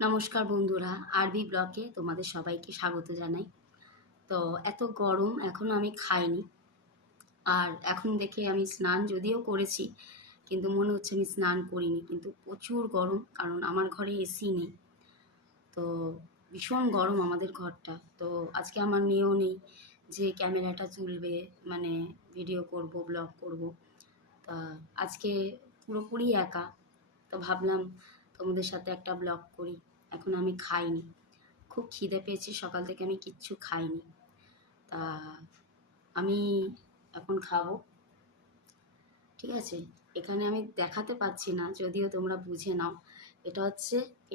নমস্কার বন্ধুরা, আরবি ব্লগে তোমাদের সবাইকে স্বাগত জানাই। তো এত গরম, এখনো আমি খাইনি। আর এখন দেখে আমি স্নান যদিও করেছি, কিন্তু মনে হচ্ছে আমি স্নান করিনি। কিন্তু প্রচুর গরম, কারণ আমার ঘরে এসি নেই। তো ভীষণ গরম আমাদের ঘরটা। তো আজকে আমার মেয়েও নেই যে ক্যামেরাটা তুলবে, মানে ভিডিও করব, ব্লগ করব। তা আজকে পুরোপুরি একা। তো ভাবলাম তোমাদের সাথে একটা ব্লগ করি। এখন আমি খাইনি, খুব খিদে পেয়েছে, সকাল থেকে আমি কিচ্ছু খাইনি। তা আমি এখন খাবো, ঠিক আছে? এখানে আমি দেখাতে পাচ্ছি না, যদিও তোমরা বুঝে নাও।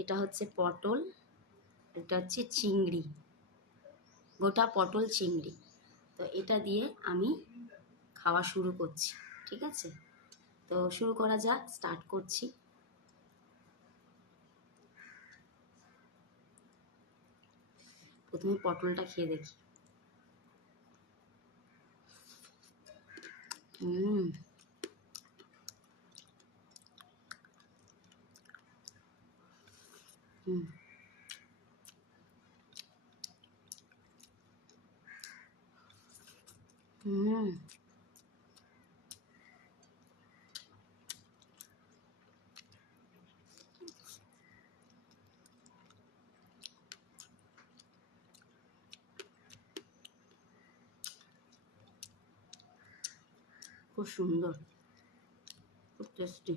এটা হচ্ছে পটল, এটা হচ্ছে চিংড়ি, গোটা পটল চিংড়ি। তো এটা দিয়ে আমি খাওয়া শুরু করছি, ঠিক আছে? তো শুরু করা যাক, স্টার্ট করছি। প্রথমে পটলটা খেয়ে দেখি। হুম হুম হুম খুব সুন্দর, খুব টেস্টি।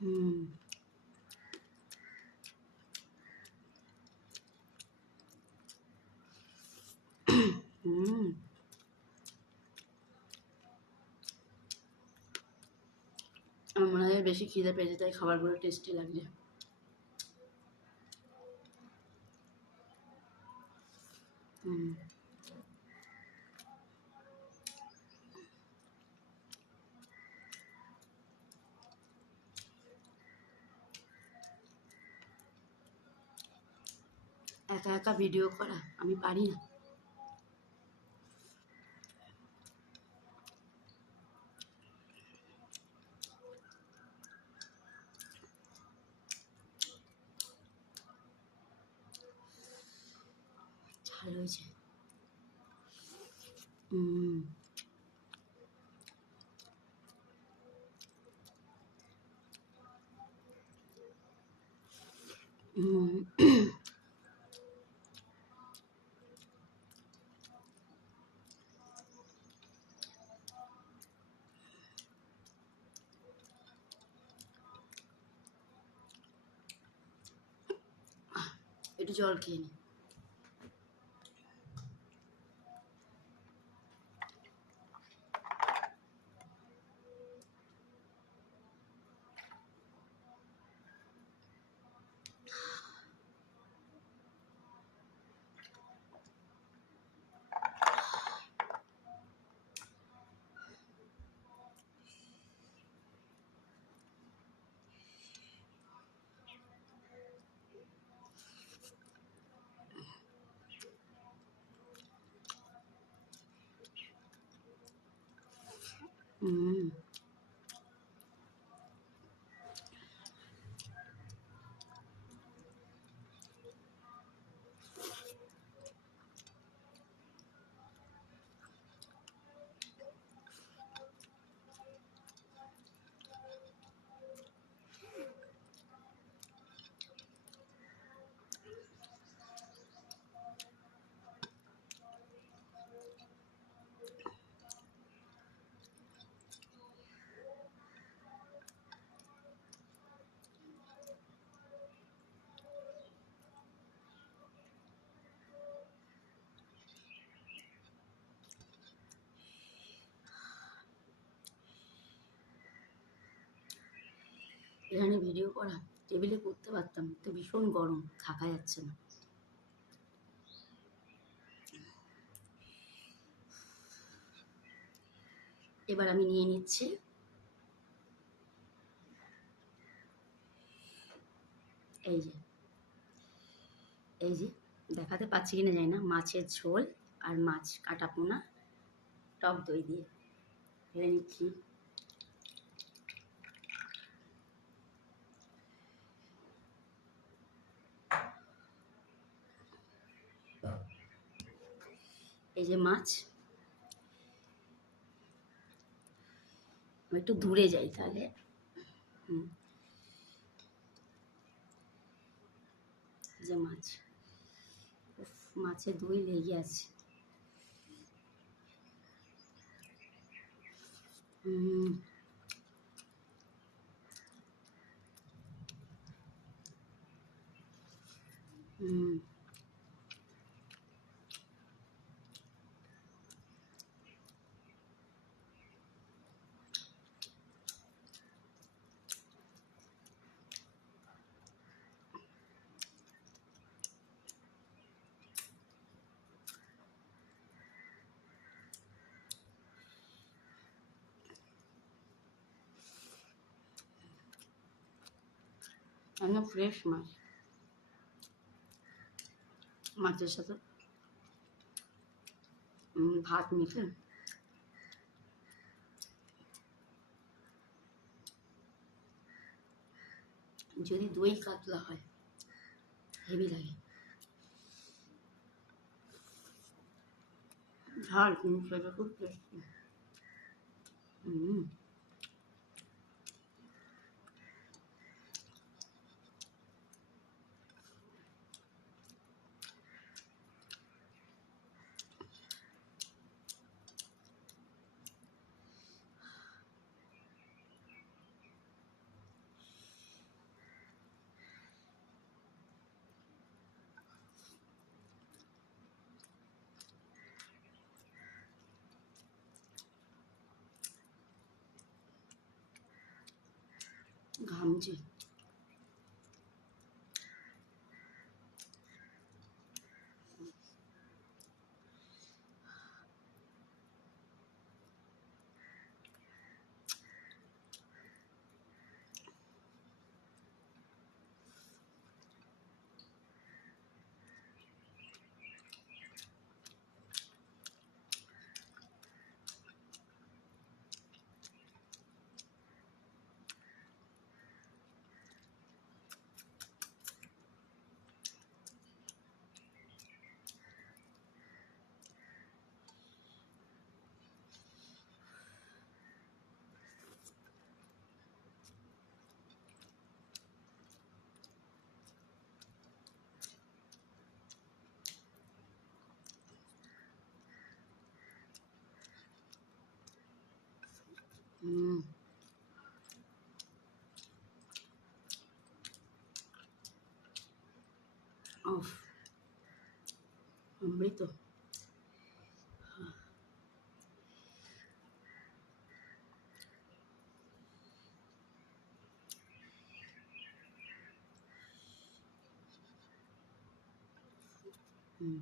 হুম হুম আমার মনে হয় বেশি খিদে পেয়েছে, তাই খাবারগুলো টেস্টি লাগছে। হুম একা একা ভিডিও করা আমি পারি না। ঝাল হয়েছে। হুম হুম একটু জল খেয়ে নি। হুম এখানে ভিডিও করা, টেবিলে করতে পারতাম, তো ভীষণ গরম, থাকা যাচ্ছে না। এবার আমি নিয়ে নিচ্ছি। এই যে, এই যে, দেখাতে পাচ্ছি কিনা জানি না, মাছের ঝোল আর মাছ কাটা পোনা টক দই দিয়ে। ঢেলে নিচ্ছি। এই যে মাছ, একটু দূরে যাই তাহলে। এই যে মাছ, মাছে দই লেগে আছে। হুম, হুম, একদম ফ্রেশ মাছ। মাছের সাথে ভাত মেখে যদি দই কাতলা হয়, হেভি লাগে। ঝাল কিন্তু সেটা খুব টেস্টি। হুম, ঘামছে। হুম, অফ, অমৃত। হুম,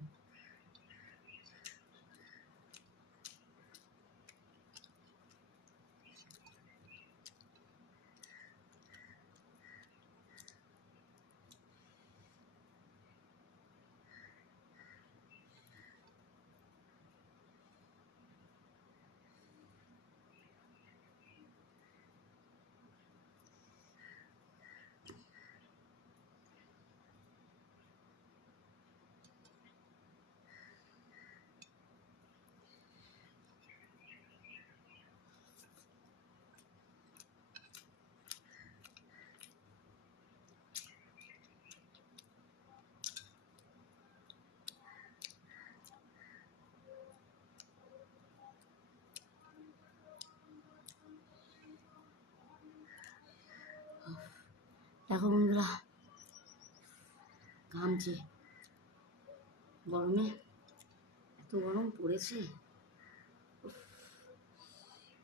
দেখো বন্ধুরা, ঘামছে গরমে, এত গরম পড়েছে।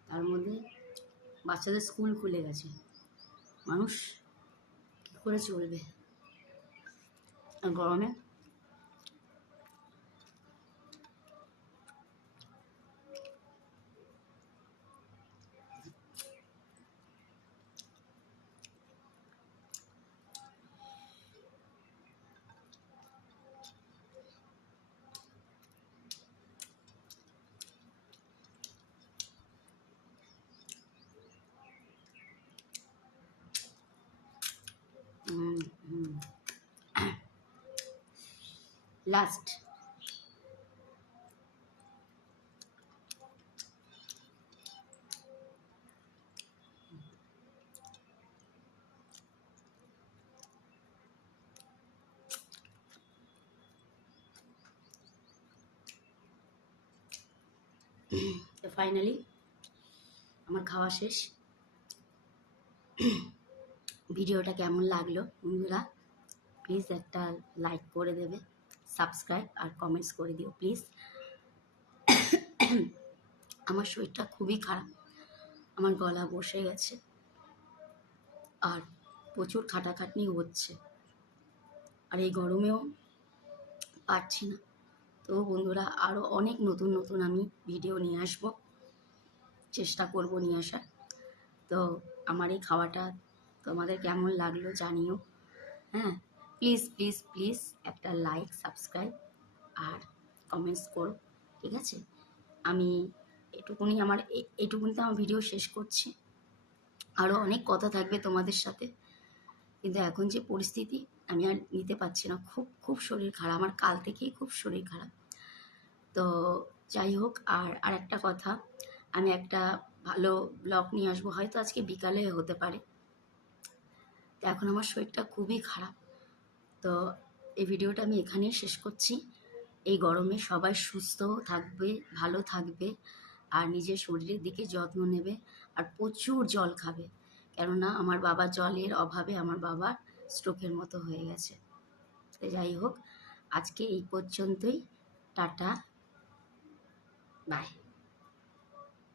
তার মধ্যে বাচ্চাদের স্কুল খুলে গেছে, মানুষ কী করে চলবে আর গরমে। লাস্ট। তো ফাইনালি আমার খাওয়া শেষ। ভিডিওটা কেমন লাগলো বন্ধুরা, প্লিজ একটা লাইক করে দেবে, সাবস্ক্রাইব আর কমেন্টস করে দিও প্লিজ। আমার শরীরটা খুবই খারাপ, আমার গলা বসে গেছে আর প্রচুর খাটাখাটনি হচ্ছে, আর এই গরমেও পারছি না। তো বন্ধুরা, আরও অনেক নতুন নতুন আমি ভিডিও নিয়ে আসবো, চেষ্টা করব নিয়ে আসার। তো আমার এই খাওয়াটা তোমাদের কেমন লাগলো জানিও। হ্যাঁ, প্লিজ প্লিজ প্লিজ একটা লাইক, সাবস্ক্রাইব আর কমেন্টস করো, ঠিক আছে? আমি এটুকুনিতে আমার ভিডিও শেষ করছি। আরও অনেক কথা থাকবে তোমাদের সাথে, কিন্তু এখন যে পরিস্থিতি আমি আর নিতে পারছি না, খুব খুব শরীর খারাপ, আমার কাল থেকেই খুব শরীর খারাপ। তো যাই হোক, আর একটা কথা, আমি একটা ভালো ব্লগ নিয়ে আসবো, হয়তো আজকে বিকালে হতে পারে। তো এখন আমার শরীরটা খুবই খারাপ। তো এই ভিডিওটা আমি এখানেই শেষ করছি। এই গরমে সবাই সুস্থ থাকবে, ভালো থাকবে আর নিজের শরীরের দিকে যত্ন নেবে আর প্রচুর জল খাবে, কেননা আমার বাবা জলের অভাবে আমার বাবা স্ট্রোকের মতো হয়ে গেছে। তো যাই হোক, আজকে এই পর্যন্তই। Tata, by.